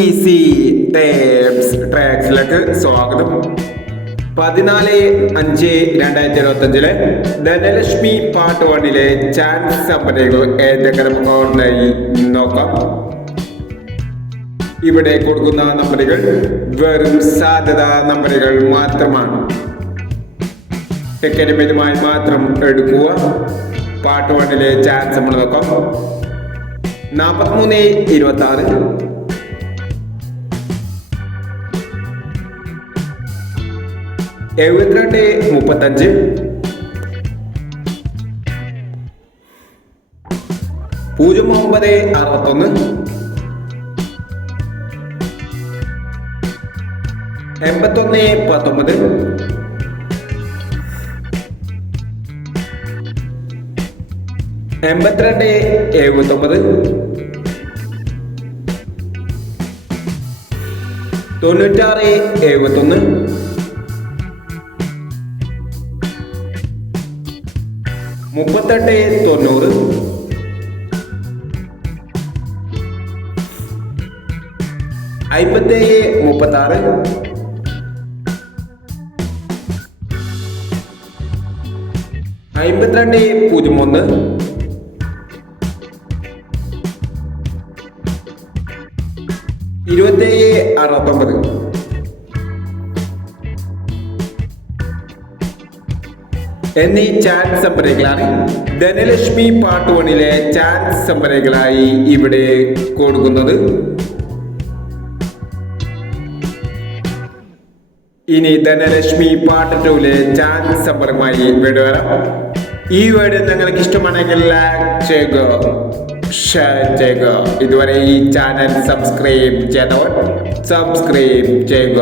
Easy tapes ട്രാക്സിലേക്ക് സ്വാഗതം. പതിനാല് അഞ്ച് രണ്ടായിരത്തി ഇരുപത്തി അഞ്ചിലെ ധനലക്ഷ്മി പാർട്ട് വണ്ണിലെ ചാൻസ് സമ്പന്നകൾ ഏതൊക്കെ നമുക്ക് ഓൺലൈനിൽ നോക്കാം. ഇവിടെ കൊടുക്കുന്ന നമ്പറുകൾ വെറും സാധ്യത നമ്പറുകൾ മാത്രമാണ്. ടെക്കനുമായി മാത്രം എടുക്കുക. പാർട്ട് വണ്ണിലെ ചാൻസ് നമ്മൾ നോക്കാം. നാൽപ്പത്തിമൂന്ന് ഇരുപത്തി ആറ് എഴുപത്തിരണ്ട് മുപ്പത്തഞ്ച്. പൂജ്യം ഒമ്പത് അറുപത്തൊന്ന്. എൺപത്തൊന്ന് പത്തൊമ്പത്. എൺപത്തിരണ്ട് എഴുപത്തൊമ്പത്. തൊണ്ണൂറ്റാറ് എഴുപത്തൊന്ന്. മുപ്പത്തെട്ട് തൊണ്ണൂറ്. അമ്പത്തേഴ് മുപ്പത്താറ്. അമ്പത്തിരണ്ട് പൂജ്യം ഒന്ന് ഇരുപത്തേഴ് അറുപത്തൊമ്പത്. എന്നീ ചാറ്റ് സംഭരങ്ങളാണ് ധനലക്ഷ്മി പാർട്ട് വണ്ണിലെ ചാറ്റ് സംഭരങ്ങളായി ഇവിടെ കൊടുക്കുന്നത്. ഇനി ധനലക്ഷ്മി പാർട്ട് ടൂലെ ചാറ്റ് സംഭരമായി വീട് വരാം. ഈ വീഡിയോ നിങ്ങൾക്ക് ഇഷ്ടമാണെങ്കിൽ ലൈക്ക് ചെയ്യുക ഷെയർ ചെയ്യുക. ഇതുവരെ ഈ ചാനൽ സബ്സ്ക്രൈബ് ചെയ്തവർ സബ്സ്ക്രൈബ് ചെയ്യുക.